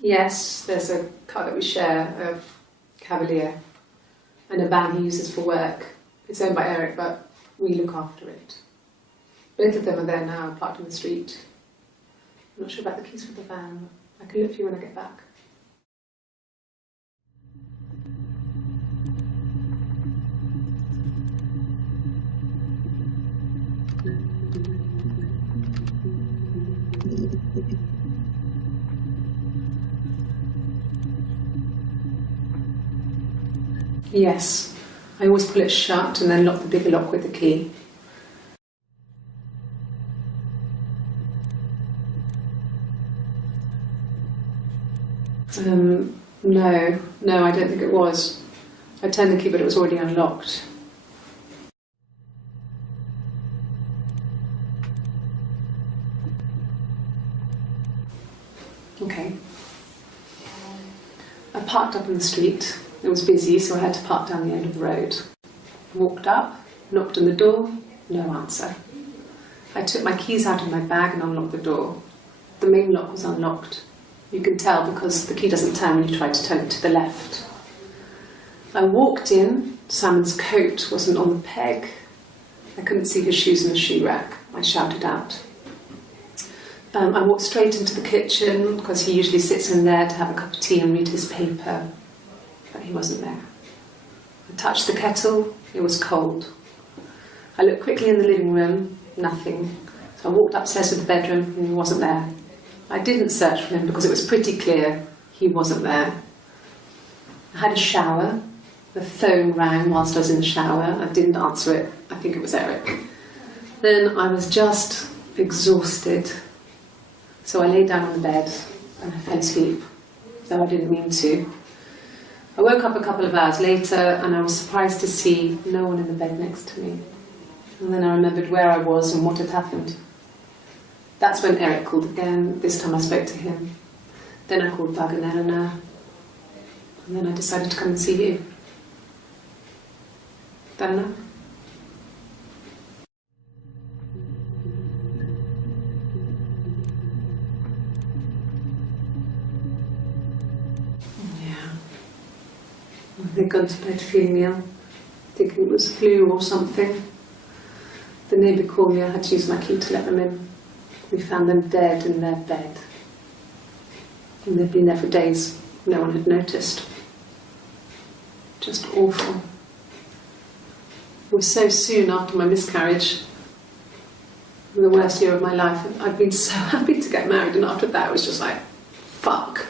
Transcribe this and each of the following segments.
Yes, there's a car that we share, a Cavalier, and a van he uses for work. It's owned by Eric, but we look after it. Both of them are there now, parked in the street. I'm not sure about the keys for the van. I can look for you when I get back. Yes, I always pull it shut and then lock the bigger lock with the key. No, I don't think it was. I turned the key, but it was already unlocked. Okay. I parked up in the street. It was busy, so I had to park down the end of the road. Walked up, knocked on the door, no answer. I took my keys out of my bag and unlocked the door. The main lock was unlocked. You can tell because the key doesn't turn when you try to turn it to the left. I walked in. Simon's coat wasn't on the peg. I couldn't see his shoes in the shoe rack. I shouted out. I walked straight into the kitchen because he usually sits in there to have a cup of tea and read his paper. But he wasn't there. I touched the kettle. It was cold. I looked quickly in the living room. Nothing. So I walked upstairs to the bedroom and he wasn't there. I didn't search for him because it was pretty clear he wasn't there. I had a shower. The phone rang whilst I was in the shower. I didn't answer it. I think it was Eric. Then I was just exhausted. So I lay down on the bed and I fell asleep, though I didn't mean to. I woke up a couple of hours later and I was surprised to see no one in the bed next to me. And then I remembered where I was and what had happened. That's when Eric called again. This time I spoke to him. Then I called Doug and Eleanor. And then I decided to come and see you. Eleanor? Yeah. They'd gone to bed feeling ill, thinking it was flu or something. The neighbour called me. I had to use my key to let them in. We found them dead in their bed. And they'd been there for days. No one had noticed. Just awful. It was so soon after my miscarriage. The worst year of my life. I'd been so happy to get married, and after that it was just like, fuck.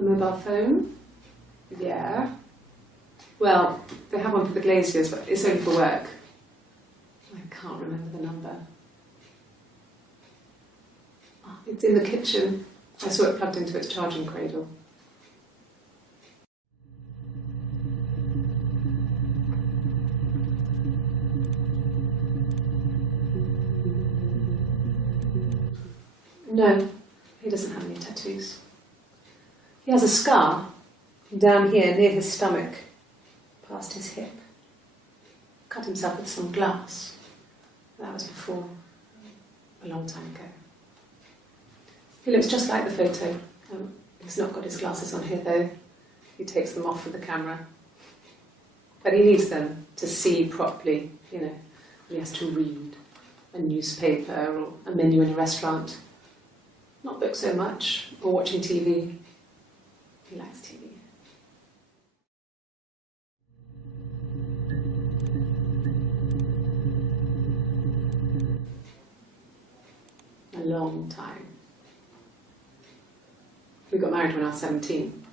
Mobile phone? Yeah. Well, they have one for the Glaziers, but it's only for work. I can't remember the number. Oh, it's in the kitchen. I saw it plugged into its charging cradle. No, he doesn't have any tattoos. He has a scar down here near his stomach, past his hip. Cut himself with some glass. That was before, a long time ago. He looks just like the photo. He's not got his glasses on here though. He takes them off for the camera. But he needs them to see properly, you know. He has to read a newspaper or a menu in a restaurant. Not books so much, or watching TV. He likes TV. A long time. We got married when I was 17.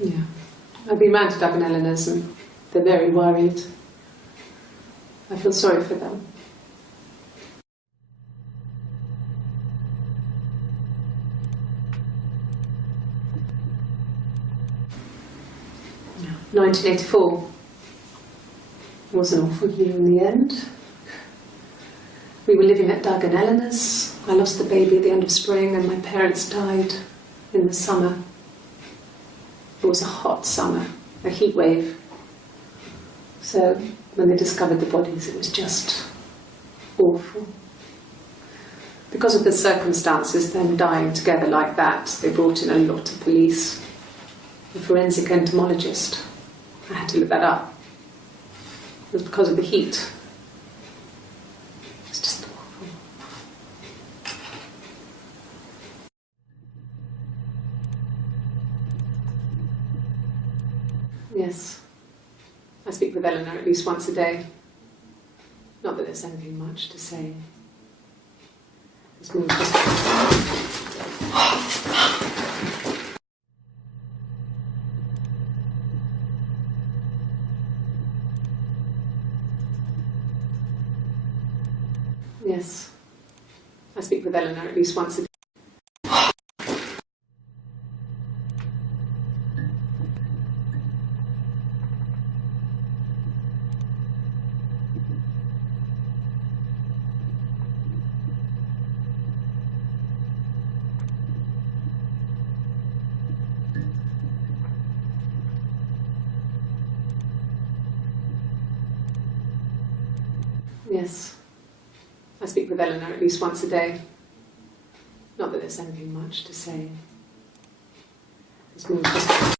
Yeah. I've been round to Doug and Eleanor's and they're very worried. I feel sorry for them. Yeah. 1984 was an awful year in the end. We were living at Doug and Eleanor's. I lost the baby at the end of spring and my parents died in the summer. It was a hot summer, a heat wave. So when they discovered the bodies, it was just awful. Because of the circumstances, them dying together like that, they brought in a lot of police. A forensic entomologist. I had to look that up. It was because of the heat. It's just awful. Yes. I speak with Eleanor at least once a day. Not that there's anything much to say. It's more just... Yes. I speak with Eleanor at least once a day. Yes. I speak with Eleanor at least once a day. Not that there's anything much to say. It's more just...